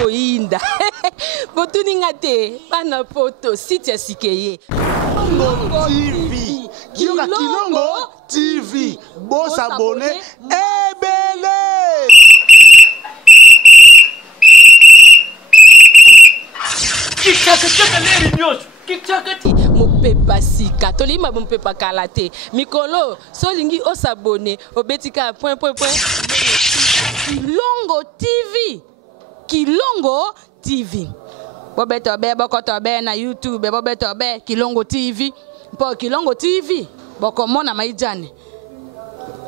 koinda. Botuninga te, bana poto, site sikeye. Kilongo TV. Kilongo TV. Bon s'abonner. Ebele. Mopepa sika tolima mopepa kalate mikolo solingi osabone obetika point. Kilongo TV bobeto be bokoto be na YouTube bobeto be Kilongo TV mpo Kilongo TV bokomona maijane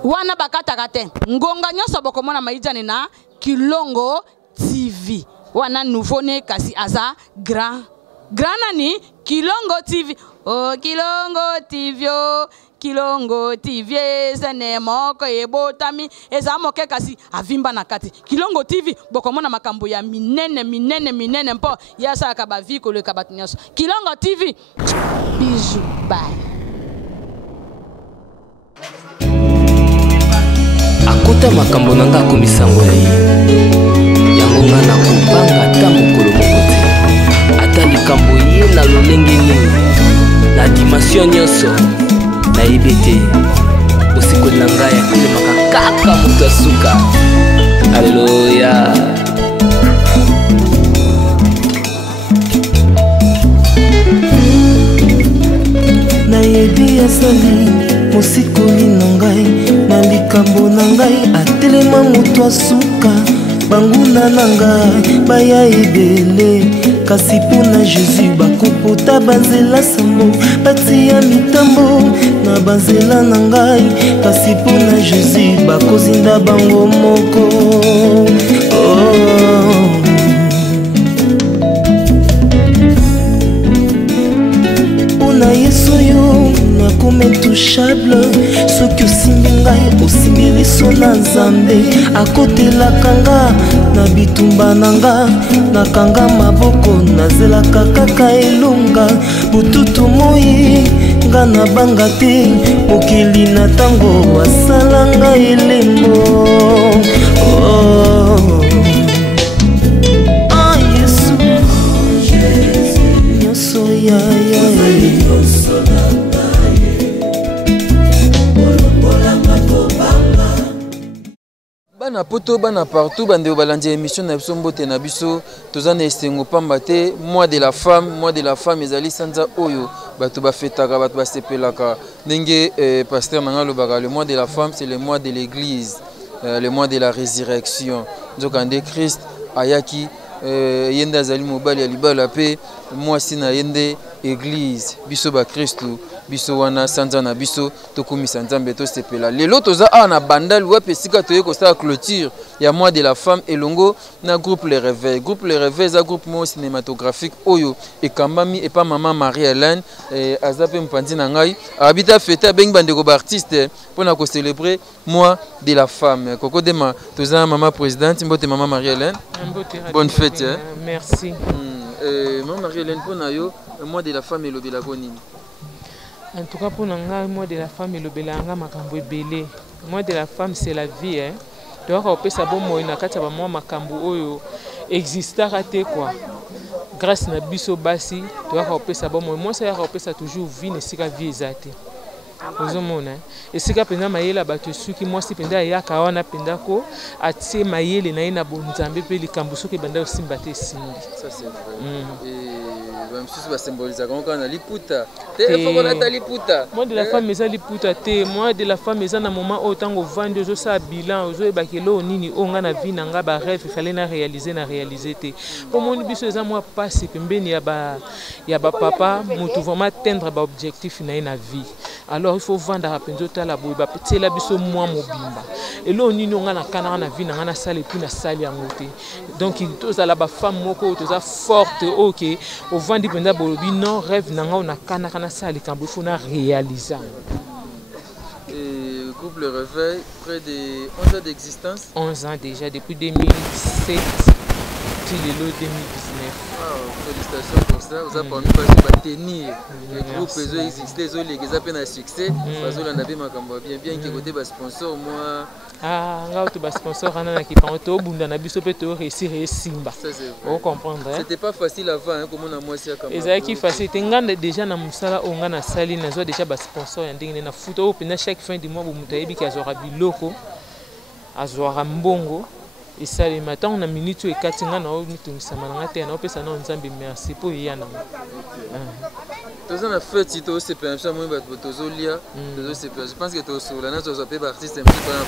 wana bakataka te ngonga nyoso bokomona maijane na Kilongo TV wana nouveau ne kasi aza grand nani Kilongo TV. Oh Kilongo TV, oh Kilongo TV, sene moko ebotami eza moke kasi avimba na kati. Kilongo TV bokomona makambo ya minene mpo yasa ka ba vie ko le kabatinyaso. Kilongo TV. Bisous, bye. Akota makambo nanga komisango ya ye. Yango ngana kupanga ta mokolo mokote. Ata likambo ye na lolenge nini na dimension nyonso na yebete osikoli na ngai atelemaka kaka moto asuka. Alleluya. Nayebi asali mosikoli na ngai na likambo na ngai atelema moto asuka. Banguna nanga baya ebele kasi pona Jésus bakopota banzela sambo batia mitambo na banzela na ngai kasi pona Jésus bakozinda bango moko. Pona Yesu yo nakome touchable soki osimbi ngai osimbi liso na Nzambe akotelaka nga na bitumba na nga nakanga maboko nazelaka kaka elonga bututu moi nga na banga te mokili na ntango asala nga elembo. Yesu nyonso ya bana poto bana partout bande balandi émission na biso mbote na biso tozana esengo pamba te mois de la femme ezali sanza oyo bato bafetaka bato basepelaka ndenge pasteur nanga lobaka le mois de la femme c'est le mois de l'église le mois de la résurrection nzokande Christ ayaki yende azali mobali ya libala pe mwasi na yende église biso ba Kristo biso wana sanza na biso tokumisa nzambe to sepela lelo toza na bandal wa pesika toye ko sa clôture ya mois de la femme elongo na groupe les réveils za groupe mo cinématographique oyo ekambami et pas maman Marie-Hélène azape mpandi na ngai habita fête beng bandeko ba artiste pona ko célébrer mois de la femme koko dema toza maman présidente mbote maman Marie-Hélène bonne fête merci maman Marie-Hélène pona yo mois de la femme elobela konini. En tout cas, pour nous, le mois de la femme, le belanga makambo ebele. Le mois de la femme, c'est la vie. Tu vois, on peut savoir moi na kati ba moi makambo oyo existera te quoi. Grâce na biso basi, tu vois, on peut savoir moi ça on peut ça toujours vie ne sika vie ezate. Ozomona. Et sika penda mayela bato suki moi si penda ya ka wana penda ko atie mayele na ina bonzambe pe likambo soki banda osimba te simbi. Ça c'est vrai. Même si ça symbolise quand on a liputa liputa moi de la femme eza liputa te moi de la femme eza na moment autant au vendre zo sa bilan zo ebakelo nini onga na vie nanga ba rêve fallait na réaliser te pour mon biso eza moi passe pembeni ya ba papa mutu vraiment atteindre ba objectif na vie alors il faut vendre à penzo tala boy ba petela biso moi mobimba elo nini onga na kana na vie nanga na sale puis na sale yango te donc il toza la ba femme moko toza forte OK au vendre penda bolobi non rêve nanga na kana sale kambo faut na réaliser. Et couple réveil près de 11 ans d'existence. 11 ans déjà depuis 2007. lelo 2019. Félicitations pour ça. Vous avez parmi de tenir le groupe ils ont existé, ils ont les appels à succès. Parce que l'on a bien que côté sponsor moi. Ah, nga to ba sponsor ana na kipango to bunda na biso pe to réussir et simba. Ça c'est vrai. On comprendre. C'était pas facile avant hein, comme on a moi aussi comme. Ezaki facile tenganda déjà na musala onga na sali na zo déjà ba sponsor ya ndenge na foot au pena chaque fin du mois bu mutayebi ki azora biloko azora mbongo et ça le matin on a minute et katinga na o mitungisa malanga te na opesa na nzambe merci pour yana. Tous on a fait si tous ces permissions moi tous lia tous ces je pense que tous sur la nature ça peut partir c'est un petit peu en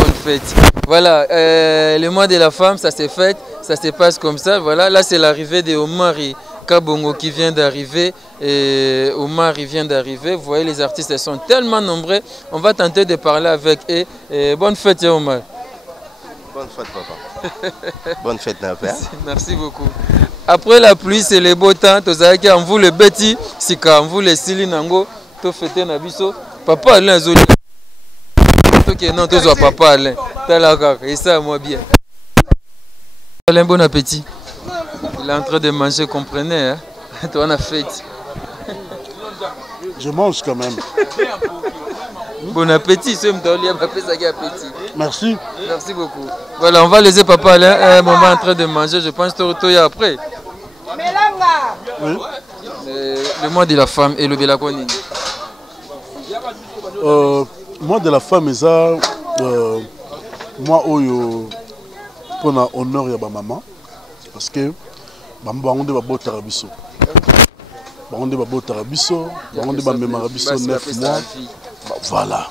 bonne fête. Voilà le mois de la femme ça s'est fait, ça se passe comme ça. Voilà, là c'est l'arrivée de Omari Kabongo qui vient d'arriver et Omar il vient d'arriver. Vous voyez les artistes sont tellement nombreux. On va tenter de parler avec eux. Et bonne fête Omar. Bonne fête papa. Bonne fête na père. Merci beaucoup. Après la pluie, c'est le beau temps. Tu sais qu'on vous le bêtis, si quand vous le sili nango, tu fêtes na biso. Papa Alain Zoli. Ok, non, tu vois papa Alain. T'as la carte. Et ça, moi bien. Alain, bon appétit. Il est en train de manger, comprenez. Hein? Toi, on a fête. Je mange quand même. Bon appétit, ce appétit. Merci. Merci beaucoup. Voilà, on va laisser papa Alain un moment en train de manger. Je pense que tu es après. Oui. Le mois de la femme et le Belakoni. Moi de la femme, ça, moi, pour l'honneur de ma maman, parce que maman on est beau tarabiso. On est beau tarabiso, on est mémarabiso 9 mois. Voilà.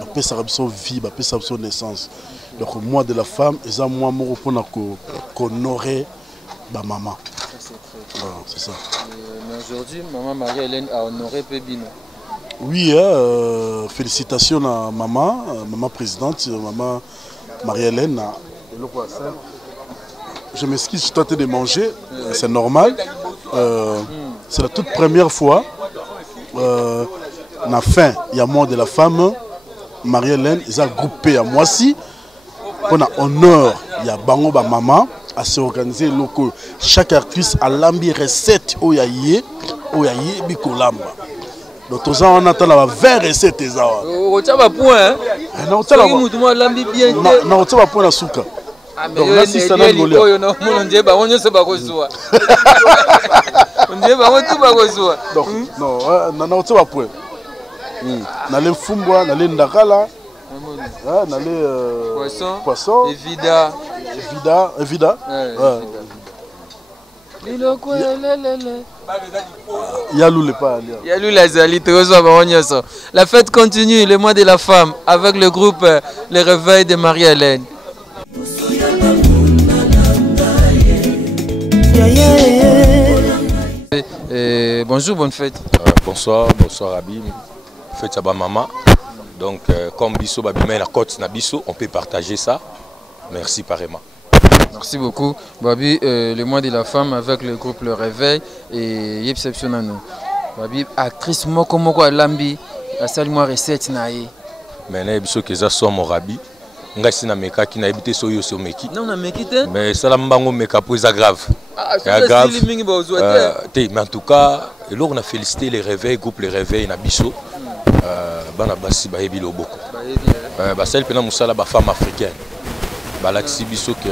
On peut tarabiso vie, on peut tarabiso naissance. Donc moi de la femme, et ça moi pour honorer ma maman. Voilà, c'est ça. Mais aujourd'hui, maman Marie-Hélène a honoré Pébino. Oui, félicitations à maman, maman présidente, maman Marie-Hélène. Je m'excuse, je suis tenté de manger, c'est normal. C'est la toute première fois, la fin, il y a mort de la femme, Marie-Hélène, ils ont groupé à moi aussi. Pour l'honneur, il y a Bango ba maman à s'organiser locaux. Chaque artiste a l'ambi recette où il y a bikolamba. Donc tout ça on attend la 20 recettes ça. On tient pas point hein. Non, ça va. L'ambi bien. Non, ça va point la souka. Donc là si ça n'a pas on dit ba on ne sait pas quoi soit. On dit ba on tout pas quoi soit. Donc non, ça va point. N'allez fumbwa, n'allez ndakala. Poisson. Evida. La fête continue, le mois de la femme, avec le groupe Le Réveil de Marie-Hélène. Bonjour, bonne fête. Bonsoir Abi. Fête à ma maman. Donc, comme Bisso Babima la côte Nabisso, on peut partager ça. Merci pareillement. Merci beaucoup. Babi, le mois de la femme avec le groupe Le Réveil et Yepseption. Babi, actrice Moko Lambi, la salle moi recette naïe. Mais na biso keza so mon rabi. Nga sina meka ki na habité so yo so meki. Non na meki te. Mais ça la mbango meka pour ça grave. Ah, c'est grave. Mais en tout cas, là on a félicité Les Réveils, groupe Les Réveils na biso. Bana basi ba yebi loboko. Ba celle pena musala ba femme africaine. Ba la biso que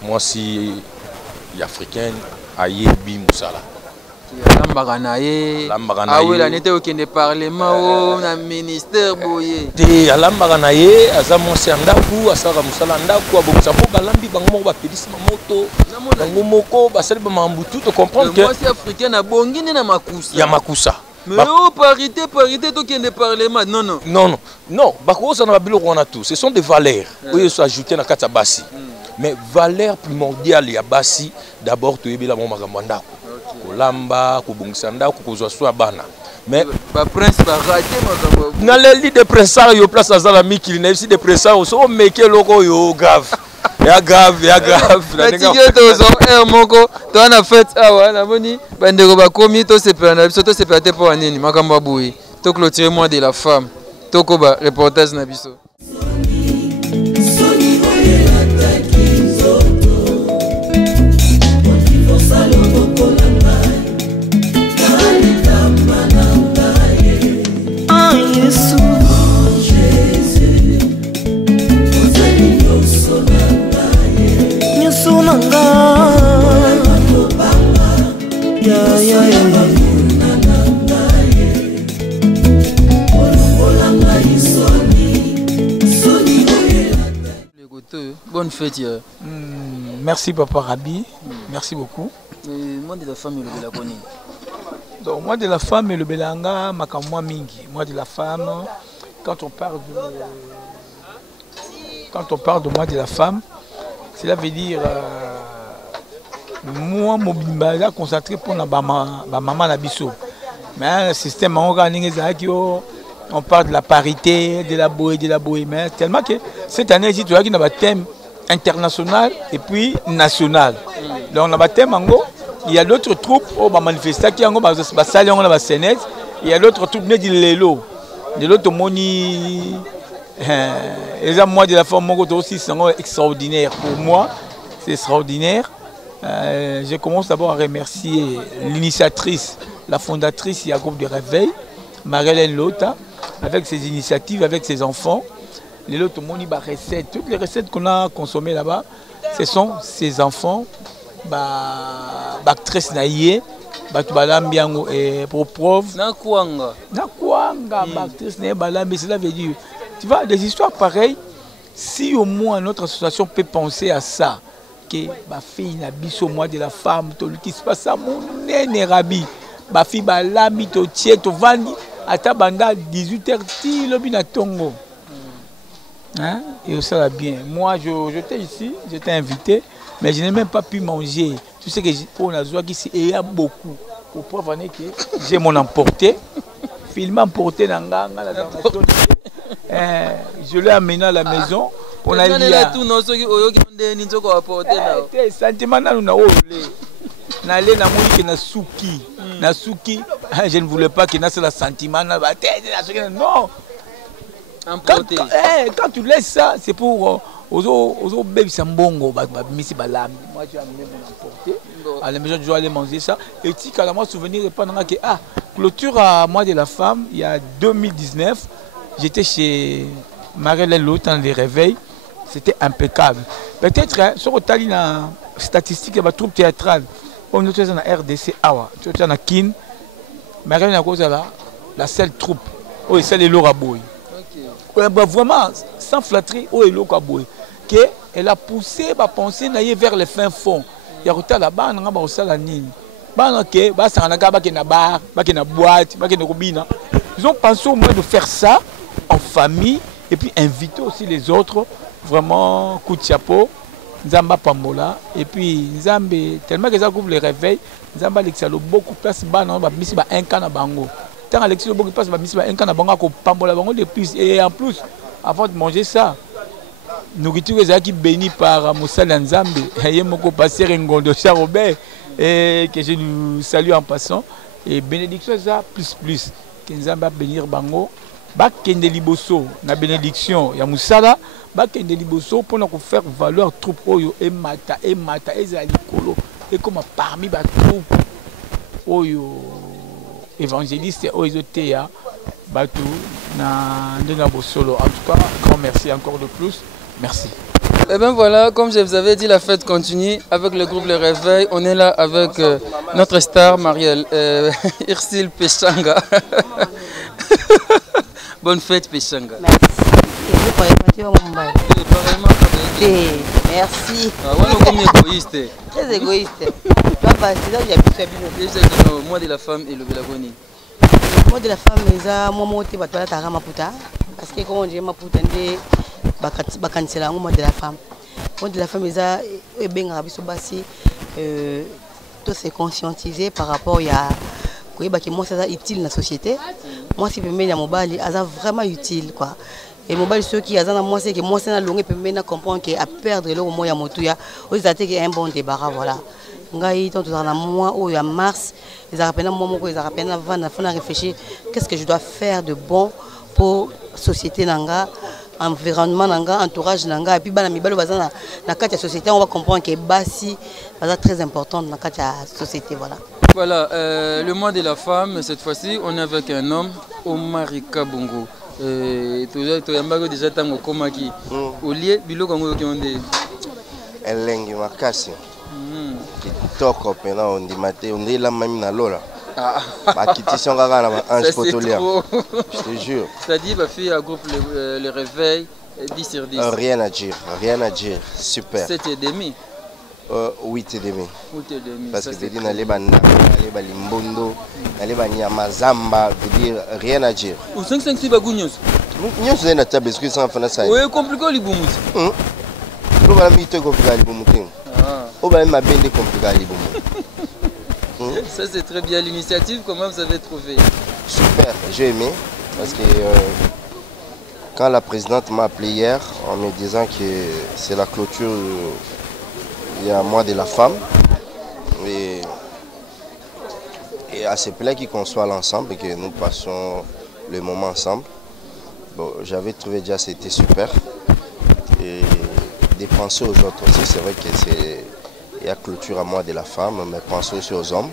moi si africaine ayebi musala. Lambaka na ye. Ah oui, la nete okende parlement na ministère boye. Te alambaka na ye aza monsi andaku asaka musala ndaku abokisa po balambi bango moko ba pelisi moto. Bango moko ba celle ba mambutu to comprendre que moi si africaine abongine na makusa. Ya makusa. Mais oh, parité, tout qui est parlement. Non. Bakosa na biloko on a tout. Ce sont des valeurs. Oui, sont ajoutées dans kata basi. Mais valeur primordiale ya basi, d'abord tu yebila mo makambo ndako. Kolamba, kobongisa ndako, kozwa so bana. Mais ba prince ba raté makambo. Na leli de prince yo place azala mikili na ici de prince so meke loko yo grave. Ya grave. Fatigué tozo moko to na fête awa na boni bandeko ba komi to sepela na biso to sepela te po nini makambo boyi to clôturer mois de la femme to ko ba reportage na biso. nanga Bonne fête. Merci Papa Rabi, merci beaucoup. Moi de la femme et le Belagoni. Donc moi de la femme et le Belanga, makamwa mingi. Moi de la femme, quand on parle de moi de la femme, cela veut dire moi mobimba concentré pour na maman na biso. Mais le système on parle de la parité, de la beauté, mais tellement que cette année tu vois qu'il y a un thème international et puis national. Donc on a un thème il y a d'autres troupes qui ont manifesté qui ont il y a d'autres troupes qui ont de l'autre moni. Les moi de la femme aussi c'est extraordinaire pour moi, c'est extraordinaire. Je commence d'abord à remercier l'initiatrice, la fondatrice Yacoub de Réveil, Marie-Hélène Lota, avec ses initiatives, avec ses enfants. Les lots moni ba recettes, toutes les recettes qu'on a consommées là-bas, ce sont ces enfants, actrices naïe, balambiango et pour preuve. Nakwanga, actrice naïe balambi, cela veut dire, tu vois, des histoires pareilles. Si au moins notre association peut penser à ça, que ma fille n'a biso moi de la femme, tout ce qui se passe à mon nez rabi, ma fille balambi to tié to vandi, à ta banda 18h ti lobi na tongo. Hein? Et ça va bien. Moi, j'étais ici, j'étais invité, mais je n'ai même pas pu manger. Tu sais que pour la joie qui il y a beaucoup. Pour preuve que j'ai mon emporté. Film emporté dans je l'ai amené à la maison. On a dit sentiment je ne voulais pas qu'il y ait ce sentiment. Non. Quand tu laisses ça, c'est pour aux bébés sambongo, moi j'ai amené mon emporté à la maison, je dois aller manger ça. Et si carrément souvenir pendant que clôture à moi de la femme, il y a 2019, j'étais chez Marie-Hélène Lota dans les réveils, c'était impeccable. Peut-être sur le na statistique, il y a une troupe théâtrale. On est dans la RDC, tu es dans la Kin, Marie-Hélène la seule troupe, c'est les Loraboy. Vraiment, sans flatterie, elle a poussé ma pensée vers le fin fond. Il y a là-bas, on a ils ont pensé au moins de faire ça en famille et puis inviter aussi les autres. Vraiment, coup de chapeau. Nzamba Pambola. Et puis, Nzambe, tellement que ça couvre les réveils, Nzamba Alexalo, beaucoup de place, un can à Bango. Tant Alexis beaucoup passe un can à Bango, Pambola Bango de plus. Et en plus, avant de manger ça, nourriture qui bénie par Moussa Nzambe, et mon passer un gondo Charobert, et que je nous salue en passant. Et bénédiction, ça, plus. Que Nzamba bénir Bango. Bakende liboso na bénédiction ya musala bakende liboso pour nous faire valoir troupe oyo et mata ezali kolo et comme parmi ba troupe oyo évangéliste oyo teya batu na ndenga bosolo. En tout cas, grand merci encore de plus. Merci. Et bien voilà, comme je vous avais dit, la fête continue avec le groupe Les Réveils. On est là avec notre star Marielle Ursule Pechanga. Bonne fête Pechanga. Merci. Merci. Comme égoïste. Très égoïste. Moi de la femme et le Belagoni. Moi de la femme, c'est moi qui parce que quand on dit Maputa, c'est la moi de la femme. Moi de la femme, c'est bien tout se conscientiser par rapport à que moi c'est utile dans la société. Moi si pembe ya mobali aza vraiment utile quoi. Et mobali ceux qui azana moi c'est que moi c'est na longue pembe na comprendre que à perdre le mois ya motuya aux attaques un bon débarras voilà. Ngai tant dans la mois au ya mars, ils rappellent moi moko ils rappellent avant na réfléchir qu'est-ce que je dois faire de bon pour société nanga, environnement nanga, entourage nanga et puis bana mibalo bazana na kati ya société on va comprendre que basi baza très important na kati ya société voilà. Voilà, le mois de la femme, cette fois-ci, on est avec un homme, Omarika Bongo. Toujours déjà tango komaki. Au lieu bilo kango ki onde. Elengi makasi. kitoko pena on dit maté on est là même na lola. Bah kitison kaka na ange potolia. Je te jure. Ça dit bah fille à groupe le réveil 10 sur 10. Rien à dire, super. 7,5. 8,5. Parce que je dis très... limbondo, mazamba, je veux dire rien à dire. Ou 5 si bagounyos. Nous sommes na table biscuit sans faire ça. Oui, compliqué les boumous. Nous va mito compliqué les boumous. On va même bende compliqué les boumous. Ça c'est très bien l'initiative, comment vous avez trouvé? Super, j'ai aimé parce que quand la présidente m'a appelé hier en me disant que c'est la clôture il y a mois de la femme et à ce plan qui conçoit l'ensemble et que nous passons le moment ensemble. Bon, j'avais trouvé déjà c'était super et de penser aux autres aussi, c'est vrai que c'est il y a clôture à mois de la femme, mais penser aussi aux hommes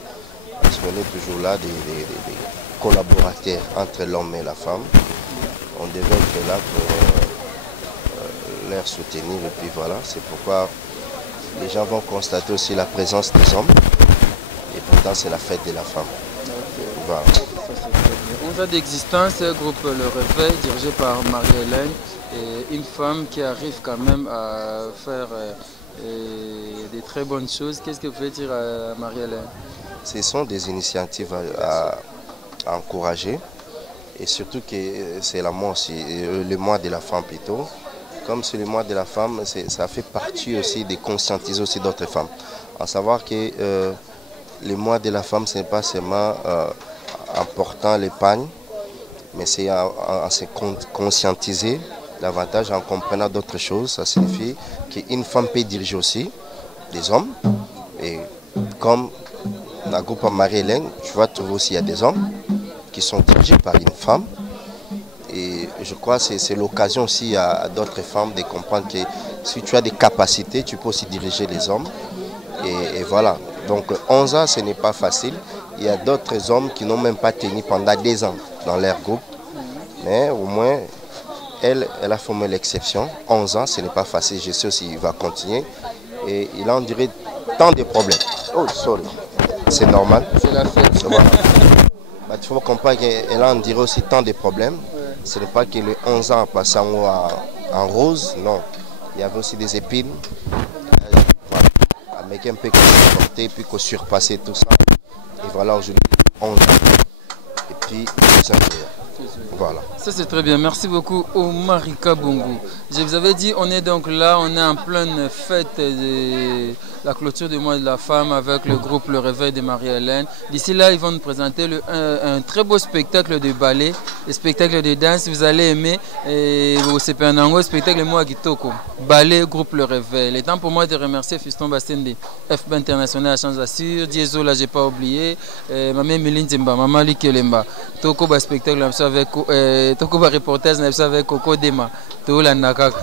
parce qu'on est toujours là des collaborateurs entre l'homme et la femme. On devait être là pour les soutenir et puis voilà, c'est pourquoi les gens vont constater aussi la présence des hommes et pourtant c'est la fête de la femme. Voilà. 11 ans d'existence, groupe Le Réveil dirigé par Marie-Hélène et une femme qui arrive quand même à faire des très bonnes choses. Qu'est-ce que vous pouvez dire à Marie-Hélène? Ce sont des initiatives à encourager et surtout que c'est le mois de la femme plutôt. Comme c'est le mois de la femme, ça fait partie aussi de conscientiser aussi d'autres femmes. À savoir que le mois de la femme, ce n'est pas seulement en portant l'épargne, mais c'est en se conscientiser davantage, en comprenant d'autres choses. Ça signifie qu'une femme peut diriger aussi des hommes. Et comme dans le groupe Marie-Hélène, tu vas trouver aussi il y a des hommes qui sont dirigés par une femme. Et je crois que c'est l'occasion aussi à d'autres femmes de comprendre que si tu as des capacités, tu peux aussi diriger les hommes. Et voilà. Donc 11 ans, ce n'est pas facile. Il y a d'autres hommes qui n'ont même pas tenu pendant 2 ans dans leur groupe. Mais au moins, elle a formé l'exception. 11 ans, ce n'est pas facile. Je sais aussi qu'il va continuer. Et il a, on dirait, tant de problèmes. Oh, sorry. C'est normal. C'est la fête. Voilà. Bah, il faut comprendre qu'elle a, on dirait, aussi tant de problèmes. Ce n'est pas que les 11 ans passent en rose, non. Il y avait aussi des épines. Voilà. Avec un peu qu'on supporter, puis qu'on surpassait tout ça. Et voilà, aujourd'hui, 11 ans. Et puis, 2 ans. Voilà. Ça c'est très bien, merci beaucoup Omarika Bongo. Je vous avais dit, on est donc là, on est en pleine fête de la clôture du mois de la femme avec le groupe Le Réveil de Marie-Hélène. D'ici là, ils vont nous présenter un très beau spectacle de ballet, le spectacle de danse, vous allez aimer. C'est un spectacle moi Kitoko, ballet, groupe Le Réveil. Il est temps pour moi de remercier Fiston Bastende, FB International à Champs-Assur, Dieso là, j'ai pas oublié, Maman Méline Zemba, Maman Likelemba, Toko ba spectacle avec Toko ba reportage avec Coco Dema, tout la nakaka.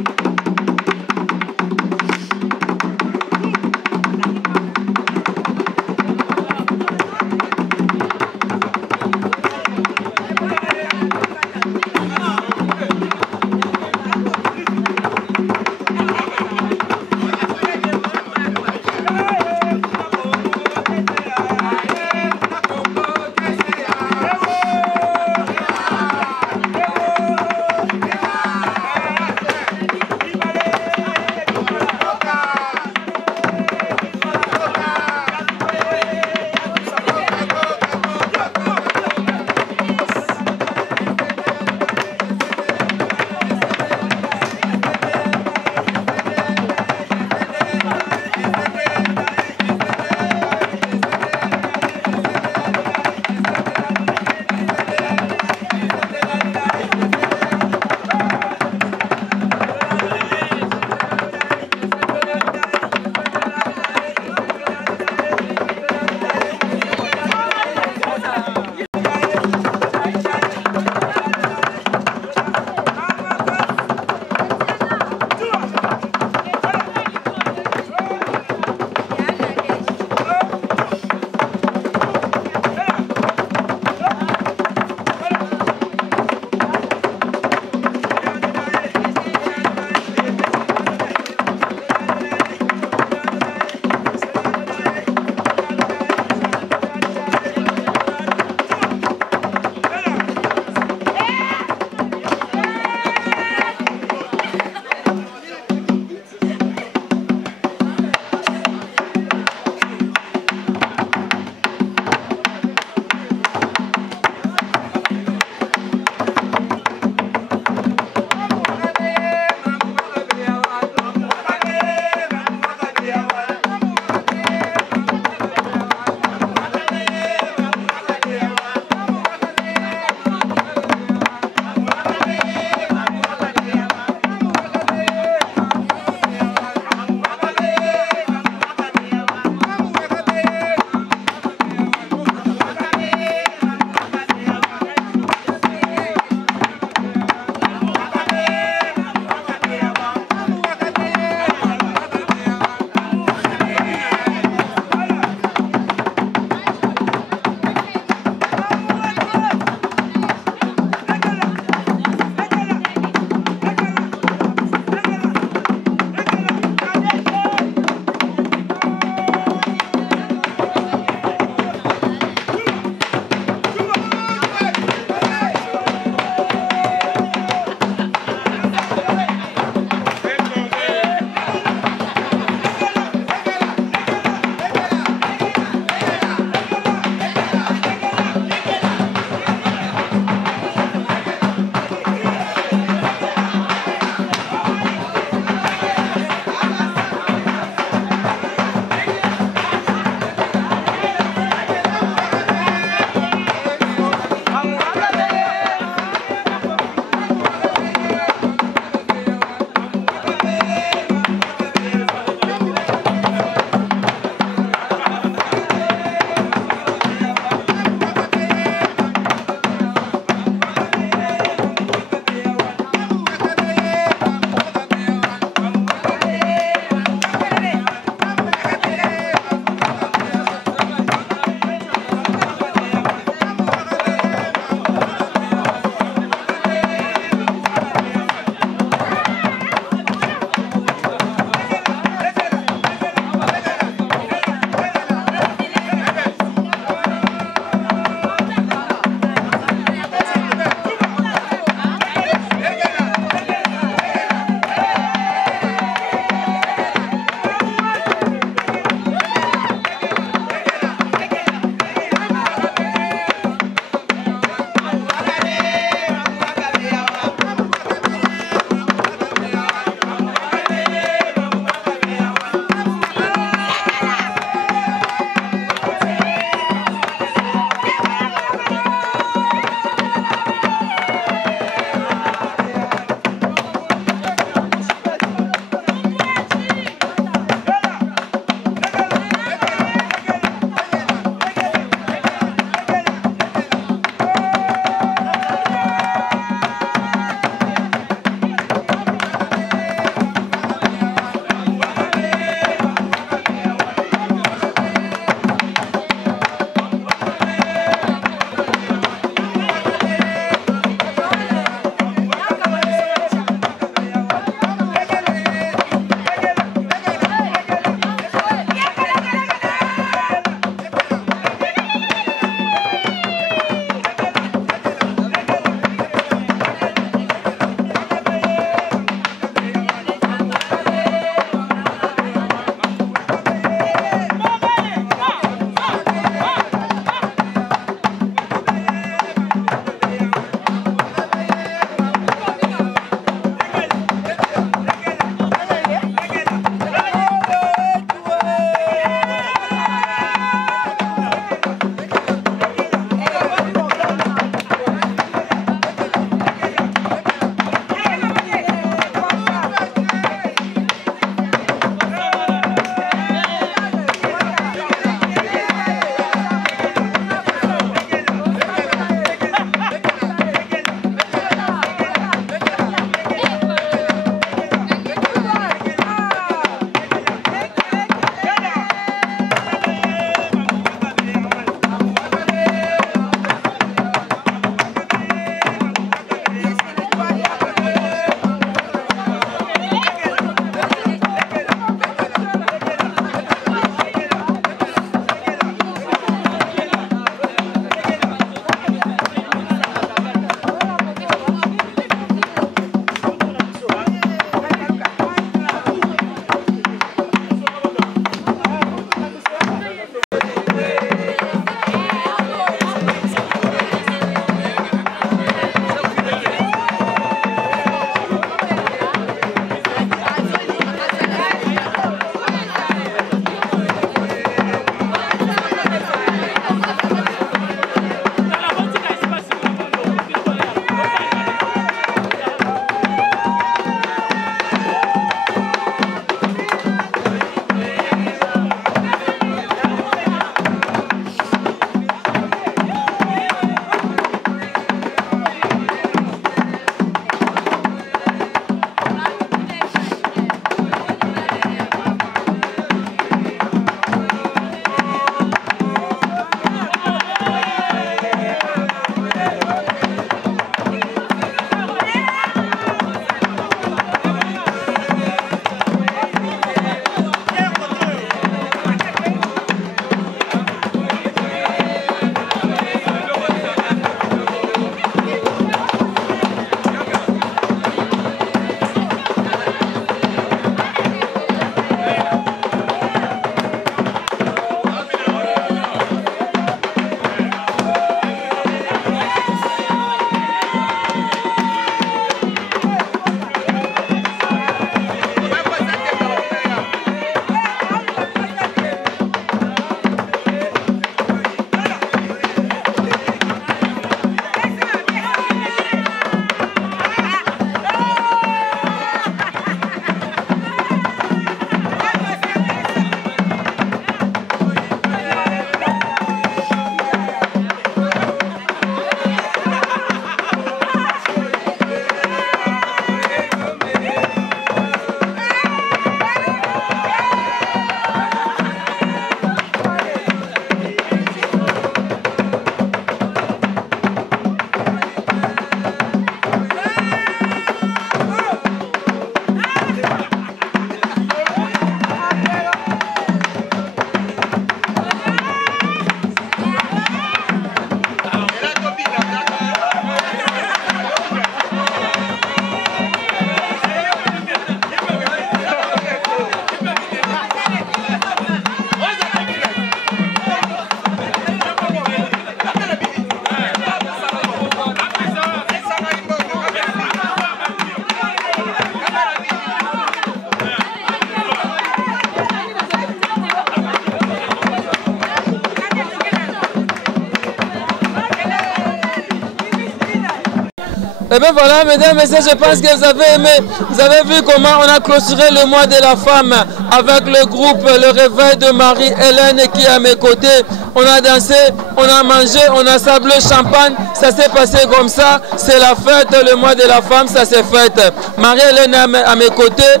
Et bien voilà, mesdames et messieurs, je pense que vous avez aimé. Vous avez vu comment on a clôturé le mois de la femme avec le groupe Le Réveil de Marie-Hélène qui est à mes côtés. On a dansé, on a mangé, on a sablé champagne. Ça s'est passé comme ça. C'est la fête, le mois de la femme, ça s'est fait. Marie-Hélène est à mes côtés.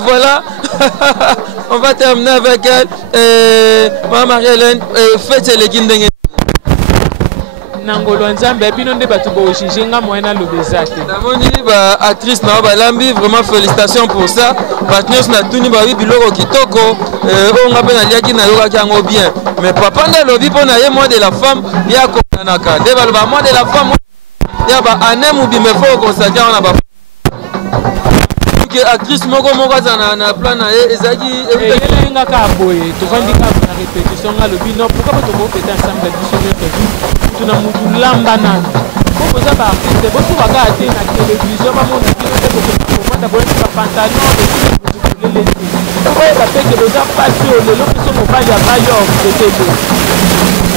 Voilà. On va terminer avec elle. Marie-Hélène, faites les guindes. Nangolo Nzambe bino nde batu bo shinga moyena lobezate. Namoni ba actrice na ba lambi, vraiment félicitations pour ça. Partners na tuni ba biloko kitoko on ngape na liaki na yoka kango bien. Mais papa nda lobi pona ye mois de la femme ya konanaka. De ba mois de la femme ya ba anem ubi me faut consacrer on a ba que actrice moko za na plan na ye ezaki elenga ka boye to vandi ka na répétition nga lobi non pourquoi pas to mo péter ensemble biso ne tuna mutu lamba nana ko za ba artiste bo tu baga ate na télévision ba mona kino te ko mata bo ba pantalon de lele ko ba peke bo za pasi o lelo so mo ba ya ba yo de tebe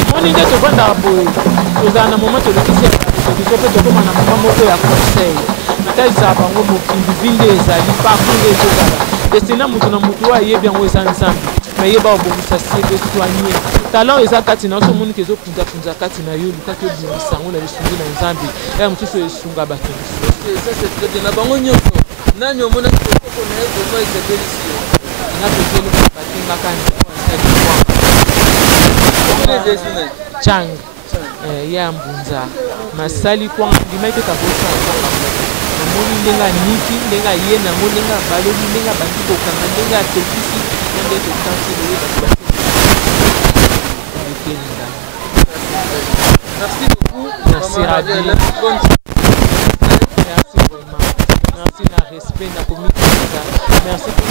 moni nde to vanda boye to za na moment to le kisi to pe to ko mana moko ya conseil nataliza bango mokili vinde ezali parcours ezozala destina mutu na mutu oyo ayebi yango eza nzambe mayeba obongisa siebe soigne talent eza kati na oso moniki ezopunzapunza kati na yo lukaki obimisa yango na lisungi na nzambe ya mosusu esunga bato na bango nyonso nani omonaki okoko na ye vraimen esepelisi yo napeseli batengaka asali chang ya mbunza masali kwanga ndimaki kabosala namoni ndenga niki ndenga ye nango ndenga balobi ndenga bandi kokanga ndenga atokisi nde tokansele bato merci beaucoup. Merci Rabi. Merci vraiment. Merci na respect na comité. Merci pour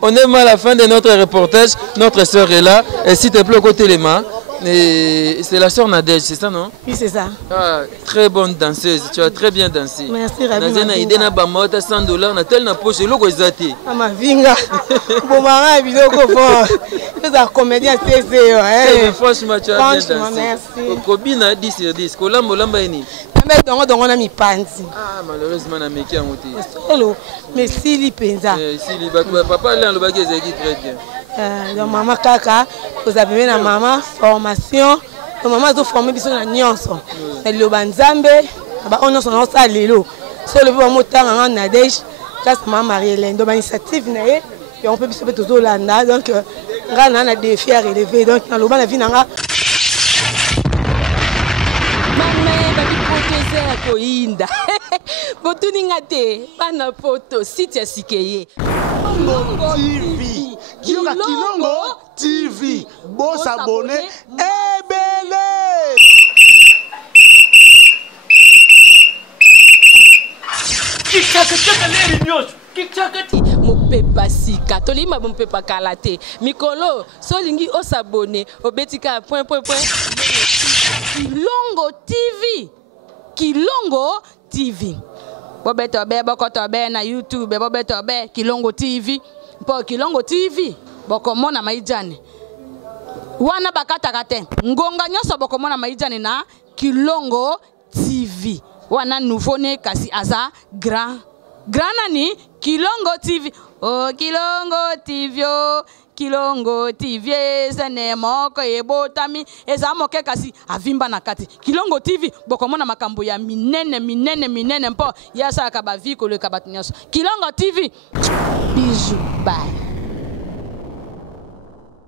on est à la fin de notre reportage. Notre sœur est là. Et s'il te plaît, au côté les mains. C'est la sœur Nadège, c'est ça, non? Oui, c'est ça. Ah, très bonne danseuse. Tu as très bien dansé. Merci, Rabi. On a idée na bamota $100. On a tel na poche. Logo ezati. Ma vinga. Bon maman, biloko fort. C'est un comédien c'est franchement, tu as bien dansé. Merci. Kobina 10 sur 10. Kolamba lamba ini. Mais donc on a mis panzi. Ah, malheureusement na meki amoté. Hello. Mais Sili penza. Sili papa là le bagage est très bien. Donc maman kaka, vous avez na maman formation. Donc maman zo formé biso na nyonso. Na lobanzambe, ba on nyonso na sa lelo. So le ba motanga na Nadège, classe maman Marie-Hélène. Donc initiative na ye, et on peut biso to Zolanda. Donc ngana na défi à relever. Donc na loba na vie na nga koinda botuninga te bana poto site sikeye TV Kilongo TV bon s'abonner ebele mopepa sika tolima mopepa kala te mikolo solingi osabone obetika point Kilongo TV Kilongo TV bobeto be bokoto be na YouTube bobeto be Kilongo TV po Kilongo TV bokomona maijane wana bakataka te ngonga nyoso bokomona maijane na Kilongo TV wana nouveau ne kasi aza grand nani Kilongo TV oh Kilongo TV oh Kilongo TV sene moko ebotami eza moke kasi avimba na kati Kilongo TV bokomona makambo ya minene mpo yasa ka ba vie ko le kabatinyaso Kilongo TV bijou bye.